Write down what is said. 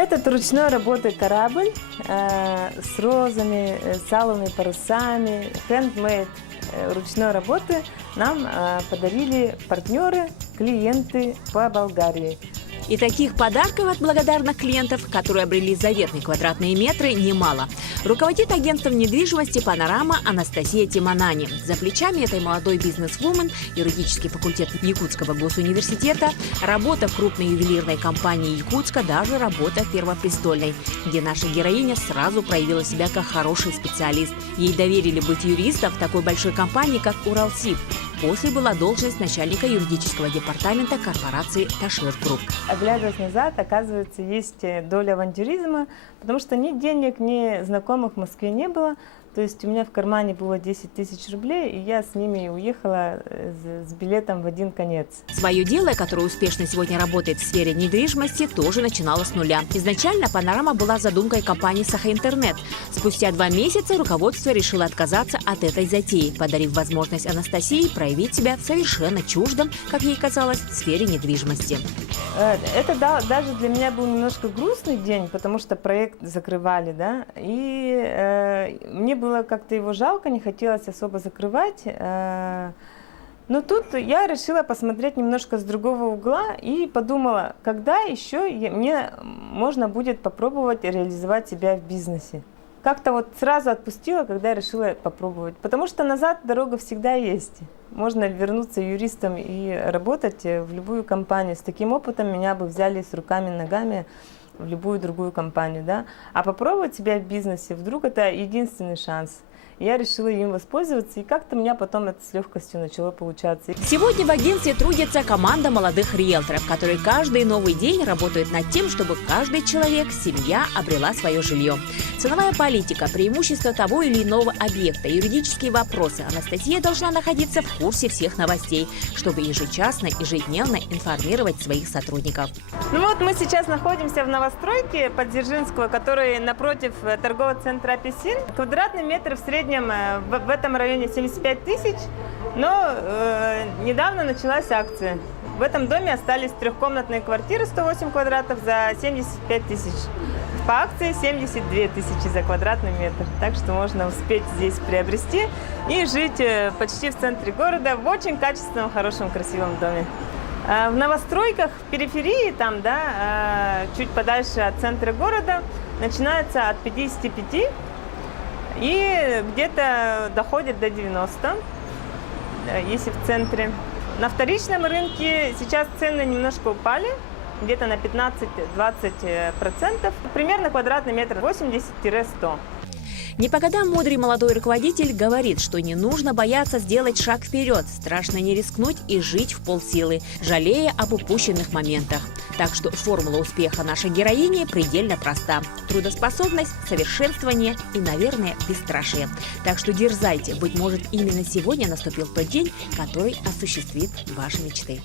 Этот ручной работы корабль с розами, с алыми парусами, handmade ручной работы нам подарили партнеры, клиенты по Болгарии. И таких подарков от благодарных клиентов, которые обрели заветные квадратные метры, немало. Руководит агентством недвижимости «Панорама» Анастасия Тимонани. За плечами этой молодой бизнес-вумен, юридический факультет Якутского госуниверситета, работа в крупной ювелирной компании Якутска, даже работа в Первопрестольной, где наша героиня сразу проявила себя как хороший специалист. Ей доверили быть юристом в такой большой компании, как «Уралсиб». После была должность начальника юридического департамента корпорации «Ташир Групп». Оглядываясь назад, оказывается, есть доля авантюризма, потому что ни денег, ни знакомых в Москве не было. То есть у меня в кармане было 10 тысяч рублей, и я с ними уехала с билетом в один конец. Свое дело, которое успешно сегодня работает в сфере недвижимости, тоже начинала с нуля. Изначально «Панорама» была задумкой компании «Саха-Интернет». Спустя 2 месяца руководство решило отказаться от этой затеи, подарив возможность Анастасии проявить себя в совершенно чуждом, как ей казалось, сфере недвижимости. Это даже для меня был немножко грустный день, потому что проект закрывали, да, и мне было как-то его жалко, не хотелось особо закрывать. Но тут я решила посмотреть немножко с другого угла и подумала, когда еще мне можно будет попробовать реализовать себя в бизнесе. Как-то вот сразу отпустила, когда я решила попробовать. Потому что назад дорога всегда есть. Можно вернуться юристом и работать в любую компанию. С таким опытом меня бы взяли с руками, ногами в любую другую компанию, да. А попробовать себя в бизнесе, вдруг это единственный шанс. Я решила им воспользоваться, и как-то у меня потом это с легкостью начало получаться. Сегодня в агентстве трудится команда молодых риэлторов, которые каждый новый день работают над тем, чтобы каждый человек, семья обрела свое жилье. Ценовая политика, преимущества того или иного объекта, юридические вопросы. Анастасия должна находиться в курсе всех новостей, чтобы ежечасно, ежедневно информировать своих сотрудников. Ну вот мы сейчас находимся в новостройке Поддзержинского, который напротив торгового центра «Апельсин». Квадратный метр в среднем в этом районе 75 тысяч, но недавно началась акция. В этом доме остались трехкомнатные квартиры 108 квадратов за 75 тысяч. По акции 72 тысячи за квадратный метр. Так что можно успеть здесь приобрести и жить почти в центре города в очень качественном, хорошем, красивом доме. В новостройках, в периферии, там, да, чуть подальше от центра города, начинается от 55 и где-то доходит до 90, если в центре. На вторичном рынке сейчас цены немножко упали, где-то на 15-20%. Примерно квадратный метр 80-100. Не по годам мудрый молодой руководитель говорит, что не нужно бояться сделать шаг вперед, страшно не рискнуть и жить в полсилы, жалея об упущенных моментах. Так что формула успеха нашей героини предельно проста. Трудоспособность, совершенствование и, наверное, бесстрашие. Так что дерзайте, быть может, именно сегодня наступил тот день, который осуществит ваши мечты.